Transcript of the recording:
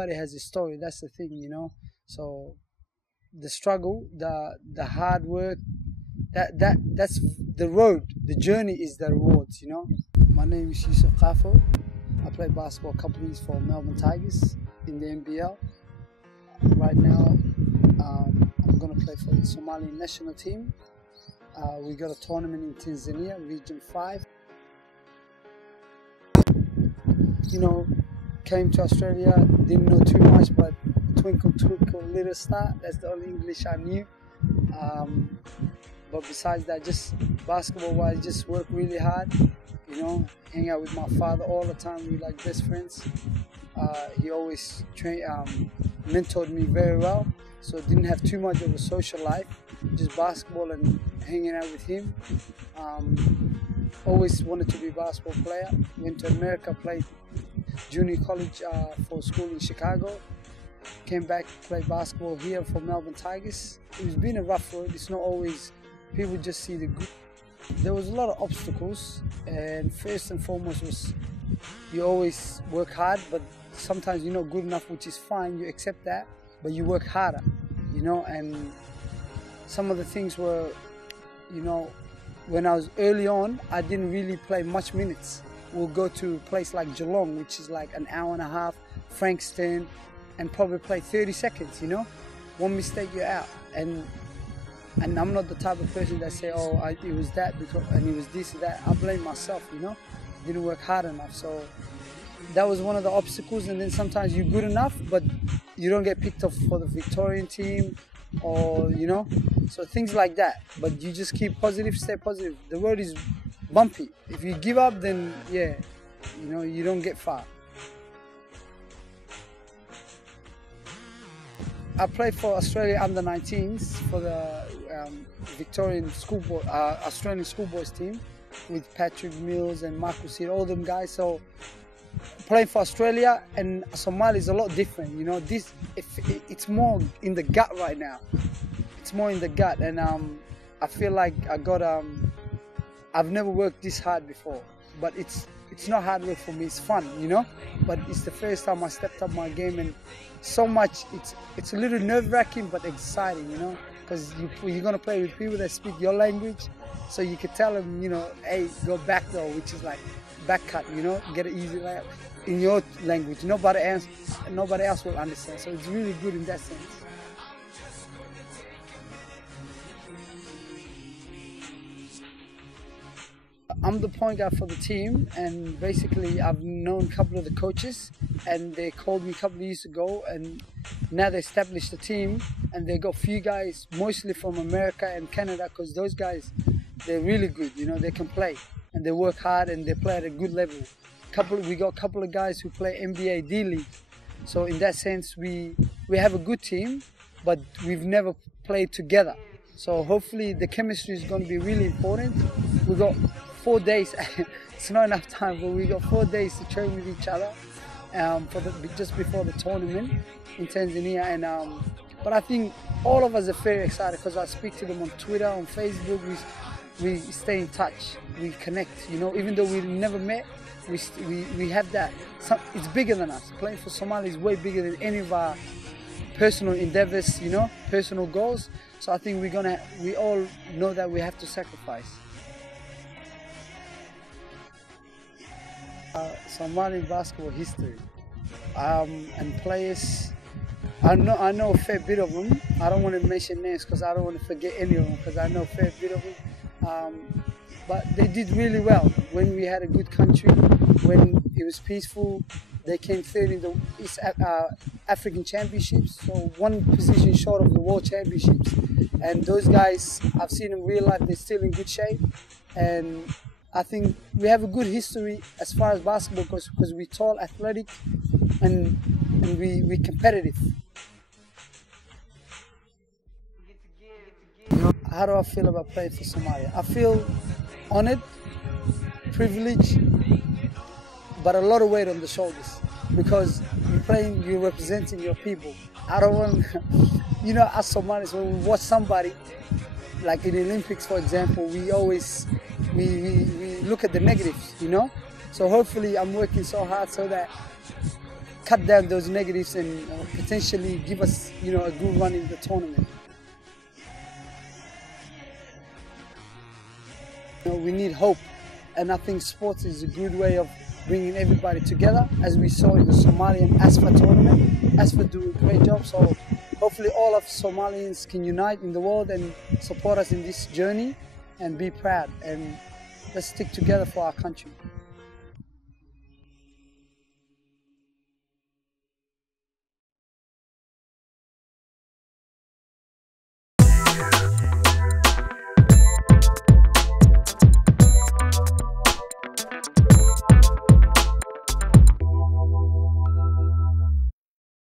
everybody has a story. That's the thing, you know. So the struggle, the hard work, that's the road. The journey is the rewards, you know. My name is Yusuf Qaafow. I play basketball companies for Melbourne Tigers in the NBL. Right now, I'm going to play for the Somali national team. We got a tournament in Tanzania, Region 5. You know, came to Australia, didn't know too much, but twinkle, twinkle, little star, that's the only English I knew. But besides that, just basketball-wise, just work really hard, you know, hang out with my father all the time. We like best friends. He always mentored me very well, so didn't have too much of a social life, just basketball and hanging out with him. Always wanted to be a basketball player. Went to America, played junior college for school in Chicago. Came back, played basketball here for Melbourne Tigers. It's been a rough road. It's not always, people just see the good. There was a lot of obstacles, and first and foremost was you always work hard, but sometimes you're not good enough, which is fine, you accept that, but you work harder, you know. And some of the things were, you know, when I was early on, I didn't really play much minutes. We'll go to a place like Geelong, which is like an hour and a half, Frankston, and probably play 30 seconds, you know. One mistake, you're out. And I'm not the type of person that say, oh, it was that, because, and it was this and that. I blame myself, you know. Didn't work hard enough. So that was one of the obstacles. And then sometimes you're good enough, but you don't get picked up for the Victorian team, or, you know, so things like that. But you just keep positive, stay positive. The road is bumpy. If you give up, then yeah, you know, you don't get far. I played for Australia under-19s for the Victorian schoolboy, Australian schoolboys team with Patrick Mills and Marcus Hill, all them guys. So playing for Australia and Somali is a lot different, you know. It's more in the gut right now. It's more in the gut, and I feel like I've never worked this hard before. But it's not hard work for me. It's fun, you know. But it's the first time I stepped up my game, and so much. It's a little nerve-wracking but exciting, you know, because you're gonna play with people that speak your language, so you can tell them, you know, hey, go back though, which is like back cut, you know, get it easy layup in your language. Nobody else will understand. So it's really good in that sense. I'm the point guard for the team, and basically I've known a couple of the coaches, and they called me a couple of years ago, and now they established the team, and they got a few guys mostly from America and Canada, because those guys, they're really good, you know, they can play and they work hard and they play at a good level. We got a couple of guys who play NBA D-League, so in that sense we have a good team, but we've never played together. So hopefully the chemistry is going to be really important. We got 4 days, it's not enough time, but we got 4 days to train with each other just before the tournament in Tanzania. And but I think all of us are very excited, because I speak to them on Twitter, on Facebook. We stay in touch, we connect, you know, even though we never met, we have that. It's bigger than us. Playing for Somalia is way bigger than any of our personal endeavors, you know, personal goals. So I think we all know that we have to sacrifice. Somali basketball history and players. I know a fair bit of them. I don't want to mention names because I don't want to forget any of them, because I know a fair bit of them. But they did really well when we had a good country, when it was peaceful. They came third in the East African Championships, so one position short of the World Championships. And those guys, I've seen in real life, they're still in good shape. And I think we have a good history as far as basketball goes, because we're tall, athletic, and we're competitive. How do I feel about playing for Somalia? I feel honored, privileged, but a lot of weight on the shoulders, because you're representing your people. I don't want, you know, as Somalis, when we watch somebody, like in the Olympics, for example, we always, we look at the negatives, you know? So hopefully I'm working so hard so that cut down those negatives and potentially give us, you know, a good run in the tournament. You know, we need hope, and I think sports is a good way of bringing everybody together, as we saw in the Somalian ASFA tournament. ASFA do a great job, so hopefully all of Somalians can unite in the world and support us in this journey and be proud, and let's stick together for our country.